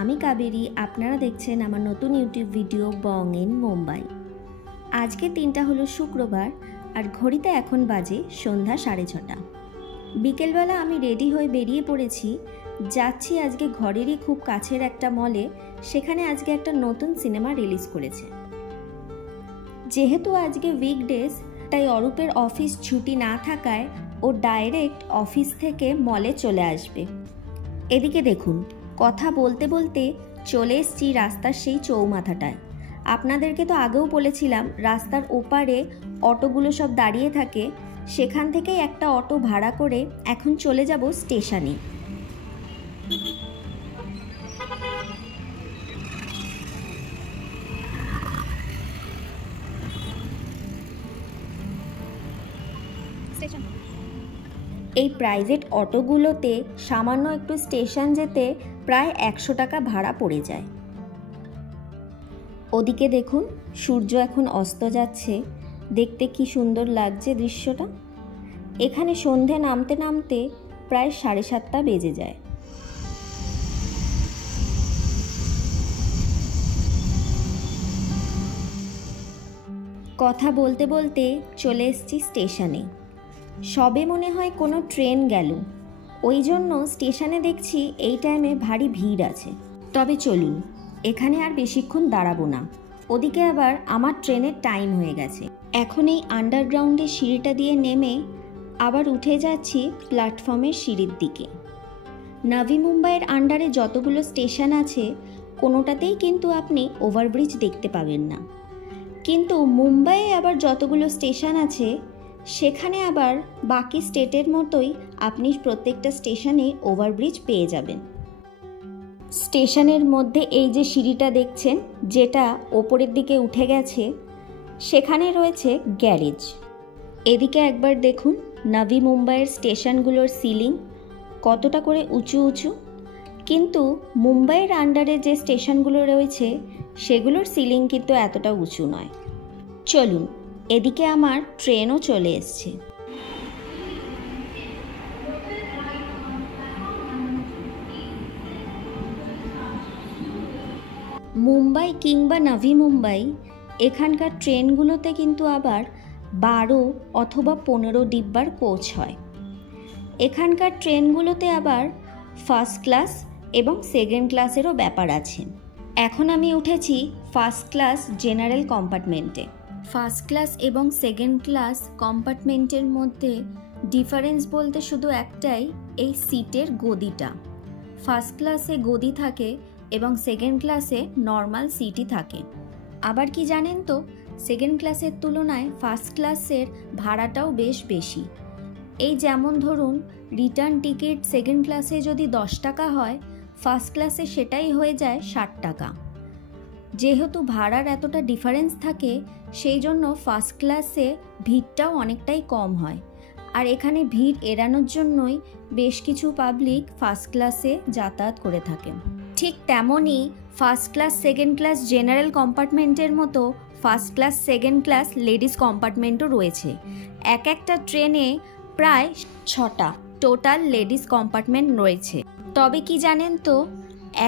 আমি কাবেরী, আপনারা দেখছেন আমার নতুন YouTube video Bong in Mumbai. আজকে দিনটা হলো শুক্রবার আর ঘড়িতে এখন বাজে সন্ধ্যা 6:30। বিকেলবেলা আমি রেডি হয়ে বেরিয়ে পড়েছি, যাচ্ছি আজকে ঘরেরই খুব কাছের একটা মলে। সেখানে আজকে একটা নতুন সিনেমা রিলিজ করেছে। যেহেতু আজকে উইকডেজ, তাই অরূপের অফিস ছুটি না থাকায় ও ডাইরেক্ট অফিস থেকে মলে চলে আসবে। এদিকে দেখুন, কথা বলতে বলতে চলে এসেছি রাস্তার সেই চৌমাথাটায়। আপনাদেরকে তো আগেও বলেছিলাম রাস্তার ওপারে অটোগুলো সব দাঁড়িয়ে থাকে, সেখান থেকেই একটা অটো ভাড়া করে এখন চলে যাব স্টেশনে। এই প্রাইভেট অটোগুলোতে সামান্য একটু স্টেশন যেতে প্রায় 100 টাকা ভাড়া পড়ে যায়। ওদিকে দেখুন, সূর্য এখন অস্ত যাচ্ছে, দেখতে কি সুন্দর লাগছে দৃশ্যটা। এখানে সন্ধে নামতে নামতে প্রায় 7:30 বেজে যায়। কথা বলতে বলতে চলে এসেছি স্টেশনে। সবে মনে হয় কোনো ট্রেন গেল, ওই জন্য স্টেশনে দেখছি এই টাইমে ভারী ভিড় আছে। তবে চলুন, এখানে আর বেশিক্ষণ দাঁড়াবো না, ওদিকে আবার আমার ট্রেনের টাইম হয়ে গেছে। এখন এই আন্ডারগ্রাউন্ডের সিঁড়িটা দিয়ে নেমে আবার উঠে যাচ্ছি প্ল্যাটফর্মের সিঁড়ির দিকে। নাভি মুম্বাইয়ের আন্ডারে যতগুলো স্টেশন আছে কোনোটাতেই কিন্তু আপনি ওভারব্রিজ দেখতে পাবেন না, কিন্তু মুম্বাইয়ে আবার যতগুলো স্টেশন আছে সেখানে আবার বাকি স্টেটের মতোই আপনি প্রত্যেকটা স্টেশনে ওভারব্রিজ পেয়ে যাবেন। স্টেশনের মধ্যে এই যে সিঁড়িটা দেখছেন, যেটা ওপরের দিকে উঠে গেছে, সেখানে রয়েছে গ্যারেজ। এদিকে একবার দেখুন নাভি মুম্বাইয়ের স্টেশনগুলোর সিলিং কতটা করে উঁচু উঁচু, কিন্তু মুম্বাইয়ের আন্ডারে যে স্টেশনগুলো রয়েছে সেগুলোর সিলিং কিন্তু এতটা উঁচু নয়। চলুন, এদিকে আমার ট্রেনও চলে এসছে। মুম্বাই কিংবা নাভি মুম্বাই এখানকার ট্রেনগুলোতে কিন্তু আবার 12 অথবা 15 ডিব্বার কোচ হয়। এখানকার ট্রেনগুলোতে আবার ফার্স্ট ক্লাস এবং সেকেন্ড ক্লাসেরও ব্যাপার আছে। এখন আমি উঠেছি ফার্স্ট ক্লাস জেনারেল কম্পার্টমেন্টে। ফার্স্ট ক্লাস এবং সেকেন্ড ক্লাস কম্পার্টমেন্টের মধ্যে ডিফারেন্স বলতে শুধু একটাই, এই সিটের গদিটা। ফার্স্ট ক্লাসে গদি থাকে এবং সেকেন্ড ক্লাসে নর্মাল সিটই থাকে। আবার কি জানেন তো, সেকেন্ড ক্লাসের তুলনায় ফার্স্ট ক্লাসের ভাড়াটাও বেশ বেশি। এই যেমন ধরুন, রিটার্ন টিকিট সেকেন্ড ক্লাসে যদি 10 টাকা হয়, ফার্স্ট ক্লাসে সেটাই হয়ে যায় 60 টাকা। যেহেতু ভাড়ার এতটা ডিফারেন্স থাকে, সেই জন্য ফার্স্ট ক্লাসে ভিড়টাও অনেকটাই কম হয়। আর এখানে ভিড় এড়ানোর জন্যই বেশ কিছু পাবলিক ফার্স্ট ক্লাসে যাতায়াত করে থাকে। ঠিক তেমনই first class second class general কম্পার্টমেন্টের মতো first class second class ladies কম্পার্টমেন্টও রয়েছে। এক একটা ট্রেনে প্রায় 6টা টোটাল লেডিস কম্পার্টমেন্ট রয়েছে। তবে কি জানেন তো,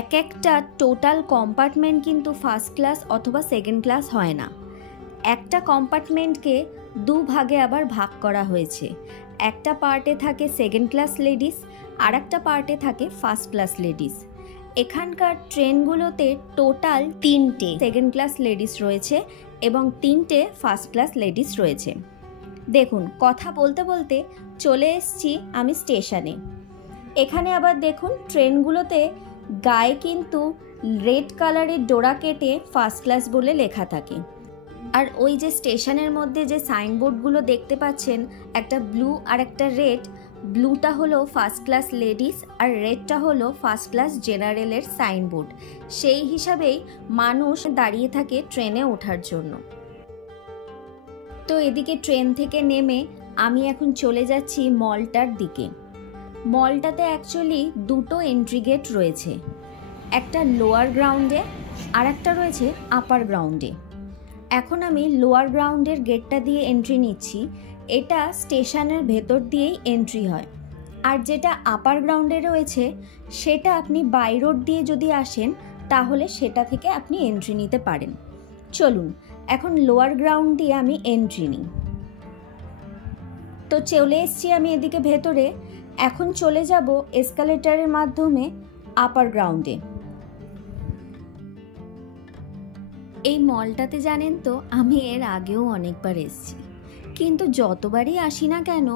এক একটা টোটাল কম্পার্টমেন্ট কিন্তু ফার্স্ট ক্লাস অথবা সেকেন্ড ক্লাস হয় না। একটা কম্পার্টমেন্টকে 2 ভাগে আবার ভাগ করা হয়েছে। একটা পার্টে থাকে সেকেন্ড ক্লাস লেডিস, আর একটা পার্টে থাকে ফার্স্ট ক্লাস লেডিস। এখানকার ট্রেনগুলোতে টোটাল 3টে সেকেন্ড ক্লাস লেডিস রয়েছে এবং 3টে ফার্স্ট ক্লাস লেডিস রয়েছে। দেখুন, কথা বলতে বলতে চলে এসেছি আমি স্টেশনে। এখানে আবার দেখুন, ট্রেনগুলোতে গায়ে কিন্তু রেড কালারের ডোরা কেটে ফার্স্ট ক্লাস বলে লেখা থাকে। আর ওই যে স্টেশনের মধ্যে যে সাইনবোর্ডগুলো দেখতে পাচ্ছেন, একটা ব্লু আর একটা রেড, ব্লুটা হলো ফার্স্ট ক্লাস লেডিস আর রেডটা হলো ফার্স্ট ক্লাস জেনারেলের সাইনবোর্ড। সেই হিসাবেই মানুষ দাঁড়িয়ে থাকে ট্রেনে ওঠার জন্য। তো এদিকে ট্রেন থেকে নেমে আমি এখন চলে যাচ্ছি মলটার দিকে। মলটাতে অ্যাকচুয়ালি 2টো এন্ট্রি গেট রয়েছে, একটা লোয়ার গ্রাউন্ডে আর একটা রয়েছে আপার গ্রাউন্ডে। এখন আমি লোয়ার গ্রাউন্ডের গেটটা দিয়ে এন্ট্রি নিচ্ছি। এটা স্টেশনের ভেতর দিয়েই এন্ট্রি হয়। আর যেটা আপার গ্রাউন্ডে রয়েছে সেটা আপনি বাই রোড দিয়ে যদি আসেন তাহলে সেটা থেকে আপনি এন্ট্রি নিতে পারেন। চলুন এখন লোয়ার গ্রাউন্ড দিয়ে আমি এন্ট্রি নিই। তো চলে এসেছি আমি এদিকে ভেতরে। এখন চলে যাব এসকালেটরের মাধ্যমে আপার গ্রাউন্ডে। এই মলটাতে জানেন তো আমি এর আগেও অনেকবার এসেছি, কিন্তু যতবারই আসি না কেন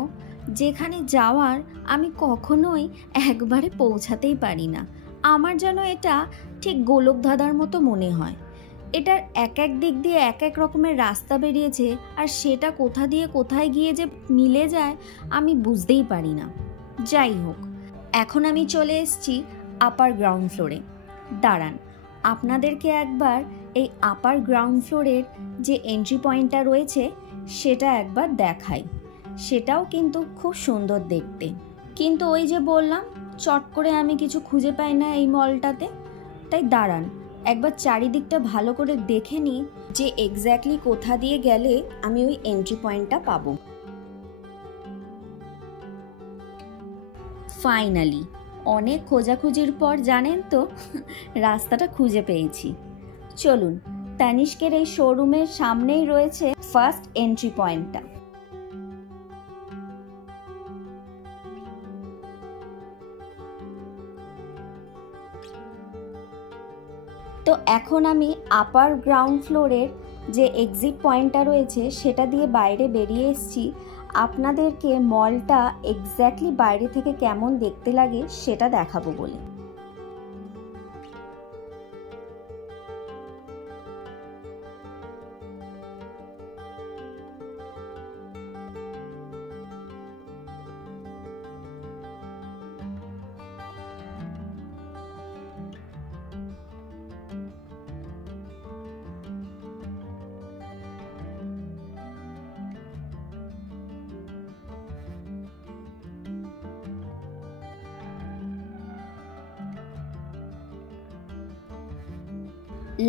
যেখানে যাওয়ার আমি কখনোই একবারে পৌঁছাতেই পারি না। আমার যেন এটা ঠিক গোলকধাঁধার মতো মনে হয়। এটার এক এক দিক দিয়ে এক এক রকমের রাস্তা বেরিয়েছে, আর সেটা কোথা দিয়ে কোথায় গিয়ে যে মিলে যায় আমি বুঝতেই পারি না। যাই হোক, এখন আমি চলে এসেছি আপার গ্রাউন্ড ফ্লোরে। দাঁড়ান, আপনাদেরকে একবার এই আপার গ্রাউন্ড ফ্লোরের যে এন্ট্রি পয়েন্টটা রয়েছে সেটা একবার দেখাই। সেটাও কিন্তু খুব সুন্দর দেখতে, কিন্তু ওই যে বললাম চট করে আমি কিছু খুঁজে পাই না এই মলটাতে। তাই দাঁড়ান একবার চারিদিকটা ভালো করে দেখে নিই যে এক্স্যাক্টলি কোথা দিয়ে গেলে আমি ওই এন্ট্রি পয়েন্টটা পাবো। ফাইনালি অনেক খোঁজাখুঁজির পর জানেন তো রাস্তাটা খুঁজে পেয়েছি। চলুন, তানিষ্কের এই শোরুমের সামনেই রয়েছে ফার্স্ট এন্ট্রি পয়েন্টটা। তো এখন আমি আপার গ্রাউন্ড ফ্লোরের যে এক্সিট পয়েন্টটা রয়েছে সেটা দিয়ে বাইরে বেরিয়ে এসেছি। আপনাদেরকে মলটা এক্স্যাক্টলি বাইরে থেকে কেমন দেখতে লাগে সেটা দেখাবো বলে।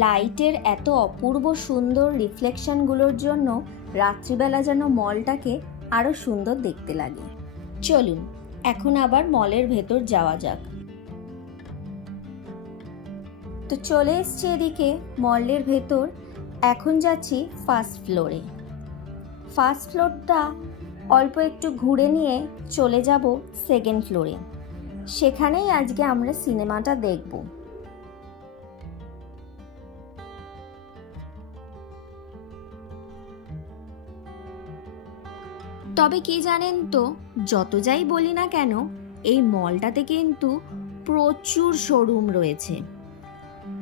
লাইটের এত অপূর্ব সুন্দর রিফ্লেকশনগুলোর জন্য রাত্রিবেলা যেন মলটাকে আরো সুন্দর দেখতে লাগে। চলুন এখন আবার মলের ভেতর যাওয়া যাক। তো চলে এসছি এদিকে মলের ভেতর। এখন যাচ্ছি ফার্স্ট ফ্লোরে। ফার্স্ট ফ্লোরটা অল্প একটু ঘুরে নিয়ে চলে যাব সেকেন্ড ফ্লোরে। সেখানেই আজকে আমরা সিনেমাটা দেখব। তবে কি জানেন তো, যত যাই বলি না কেন এই মলটাতে কিন্তু প্রচুর শোরুম রয়েছে।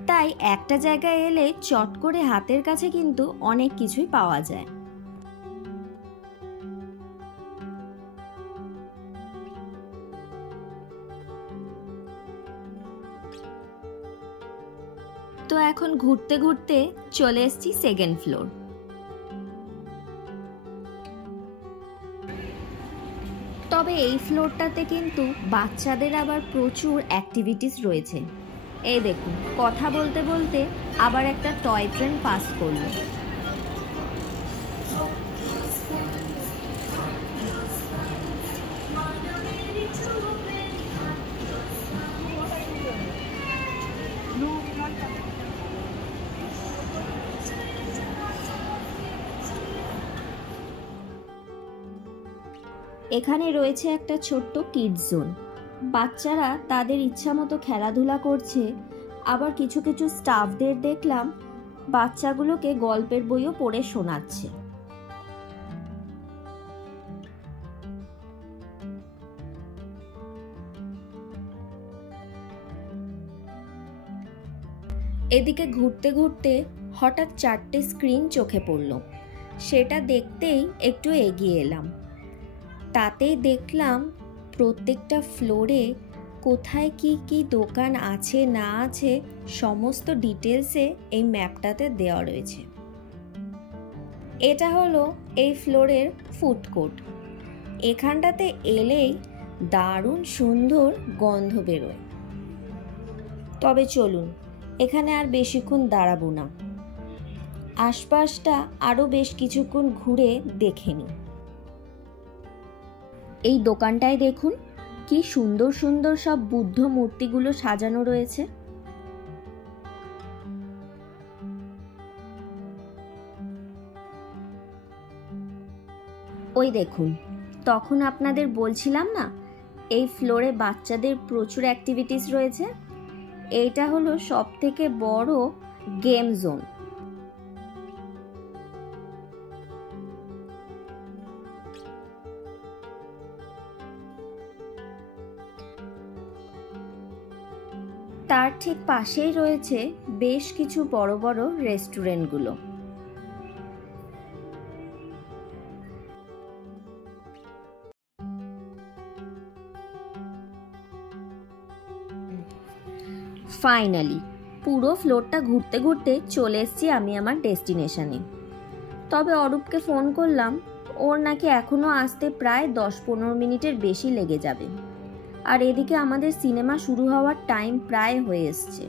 তাই একটা জায়গায় এলে চট করে হাতের কাছে কিন্তু অনেক কিছুই পাওয়া যায়। তো এখন ঘুরতে ঘুরতে চলে এসেছি সেকেন্ড ফ্লোর। তবে এই ফ্লোরটাতে কিন্তু বাচ্চাদের আবার প্রচুর অ্যাক্টিভিটিস রয়েছে। এই দেখুন, কথা বলতে বলতে আবার একটা টয় ট্রেন পাস করলো। এখানে রয়েছে একটা ছোট্ট কিডস জোন। বাচ্চারা তাদের ইচ্ছা মতো খেলাধুলা করছে। আবার কিছু কিছু স্টাফদের দেখলাম বাচ্চাগুলোকে গল্পের বইও পড়ে শোনাচ্ছে। এদিকে ঘুরতে ঘুরতে হঠাৎ 4টে স্ক্রিন চোখে পড়ল। সেটা দেখতেই একটু এগিয়ে এলাম। তাতেই দেখলাম প্রত্যেকটা ফ্লোরে কোথায় কি কি দোকান আছে না আছে সমস্ত ডিটেলসে এই ম্যাপটাতে দেওয়া রয়েছে। এটা হলো এই ফ্লোরের ফুড কোর্ট। এখানটাতে এলেই দারুণ সুন্দর গন্ধ বেরোয়। তবে চলুন, এখানে আর বেশিক্ষণ দাঁড়াবো না, আশপাশটা আরও বেশ কিছুক্ষণ ঘুরে দেখে নিই। এই দোকানটায় দেখুন কি সুন্দর সুন্দর সব বুদ্ধ মূর্তিগুলো সাজানো রয়েছে। ওই দেখুন, তখন আপনাদের বলছিলাম না এই ফ্লোরে বাচ্চাদের প্রচুর অ্যাক্টিভিটিস রয়েছে। এইটা হলো সবথেকে বড় গেম জোন। তার ঠিক পাশেই রয়েছে বেশ কিছু বড় বড় রেস্টুরেন্টগুলো। ফাইনালি পুরো ফ্লোরটা ঘুরতে ঘুরতে চলে এসেছি আমি আমার ডেস্টিনেশনে। তবে অরূপকে ফোন করলাম, ওর নাকি এখনও আসতে প্রায় 10-15 মিনিটের বেশি লেগে যাবে। আর এদিকে আমাদের সিনেমা শুরু হওয়ার টাইম প্রায় হয়ে এসছে।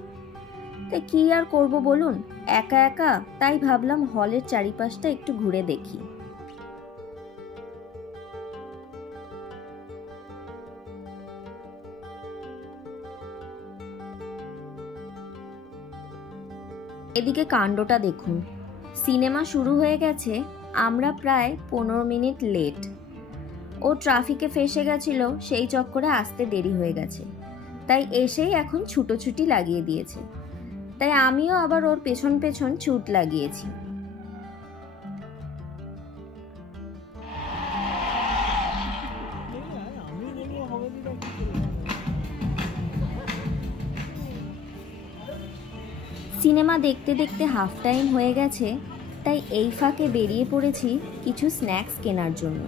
তাই কী আর করব বলুন, একা একা, তাই ভাবলাম হলের চারিপাশটা একটু ঘুরে দেখি। এদিকে কাণ্ডটা দেখুন, সিনেমা শুরু হয়ে গেছে, আমরা প্রায় 15 মিনিট লেট। ও ট্রাফিকে ফেসে গেছিল, সেই চক্করে আসতে দেরি হয়ে গেছে, তাই এসেই এখন ছুটোছুটি লাগিয়ে দিয়েছে। তাই আমিও আবার ওর পেছন পেছন ছুট লাগিয়েছি। সিনেমা দেখতে দেখতে হাফ টাইম হয়ে গেছে, তাই এই ফাঁকে বেরিয়ে পড়েছি কিছু স্ন্যাক্স কেনার জন্য।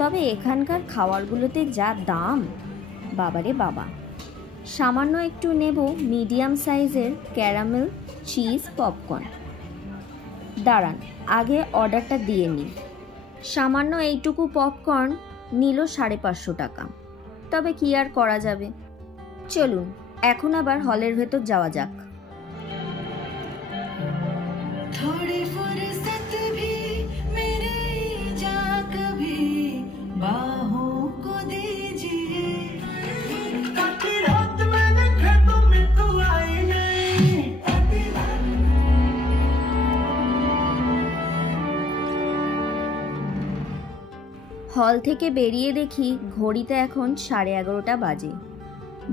তবে এখানকার খাবারগুলোতে যা দাম, বাবারে বাবা। সামান্য একটু নেব মিডিয়াম সাইজের ক্যারামেল চিজ পপকর্ন। দাঁড়ান, আগে অর্ডারটা দিয়ে নিই। সামান্য এইটুকু পপকর্ন নিল 550 টাকা। তবে কি আর করা যাবে, চলুন এখন আবার হলের ভেতর যাওয়া যাক। হল থেকে বেরিয়ে দেখি ঘড়িতে এখন 11:30 বাজে।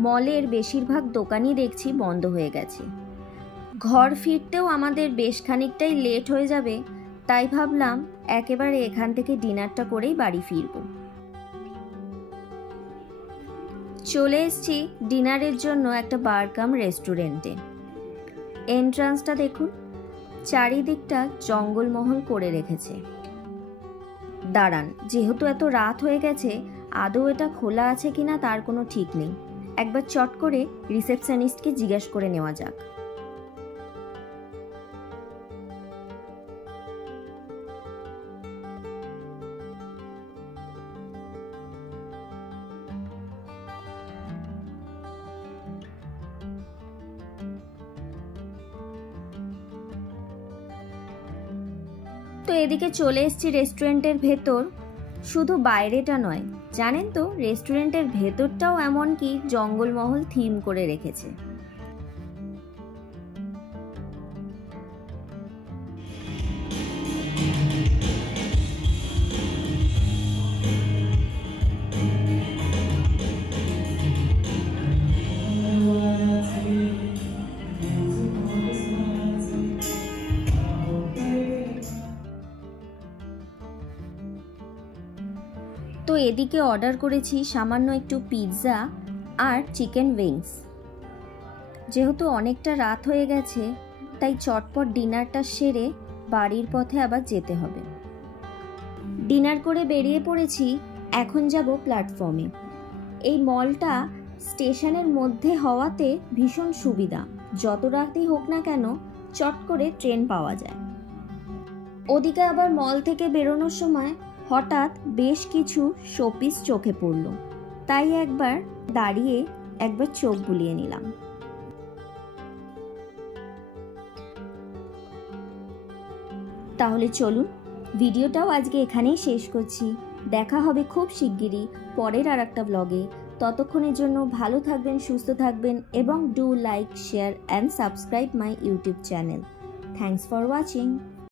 মলের বেশিরভাগ দোকানই দেখছি বন্ধ হয়ে গেছে। ঘর ফিরতেও আমাদের বেশ খানিকটাই লেট হয়ে যাবে, তাই ভাবলাম একেবারে এখান থেকে ডিনারটা করেই বাড়ি ফিরব। চলে এসেছি ডিনারের জন্য একটা বার কাম রেস্টুরেন্টে। এন্ট্রান্সটা দেখুন, চারিদিকটা জঙ্গলমহল করে রেখেছে। দাঁড়ান, যেহেতু এত রাত হয়ে গেছে, আদৌ এটা খোলা আছে কিনা তার কোনো ঠিক নেই। একবার চট করে রিসেপশনিস্টকে জিজ্ঞেস করে নেওয়া যাক। তো এদিকে চলে এসেছি রেস্টুরেন্টের ভেতর। শুধু বাইরেটা নয়, জানেন তো রেস্টুরেন্টের ভেতরটাও এমনকি জঙ্গলমহল থিম করে রেখেছে। তো এদিকে অর্ডার করেছি সামান্য একটু পিৎজা আর চিকেন উইংস। যেহেতু অনেকটা রাত হয়ে গেছে, তাই চটপট ডিনারটা সেরে বাড়ির পথে আবার যেতে হবে। ডিনার করে বেরিয়ে পড়েছি, এখন যাব প্ল্যাটফর্মে। এই মলটা স্টেশনের মধ্যে হওয়াতে ভীষণ সুবিধা, যত রাতই হোক না কেন চট করে ট্রেন পাওয়া যায়। ওদিকে আবার মল থেকে বেরোনোর সময় হঠাৎ বেশ কিছু শোপিস চোখে পড়ল, তাই একবার দাঁড়িয়ে একবার চোখ বুলিয়ে নিলাম। তাহলে চলুন, ভিডিওটাও আজকে এখানেই শেষ করছি। দেখা হবে খুব শিগগিরই পরের আর একটা ব্লগে। ততক্ষণের জন্য ভালো থাকবেন, সুস্থ থাকবেন এবং do like, share and subscribe my YouTube channel. Thanks for watching.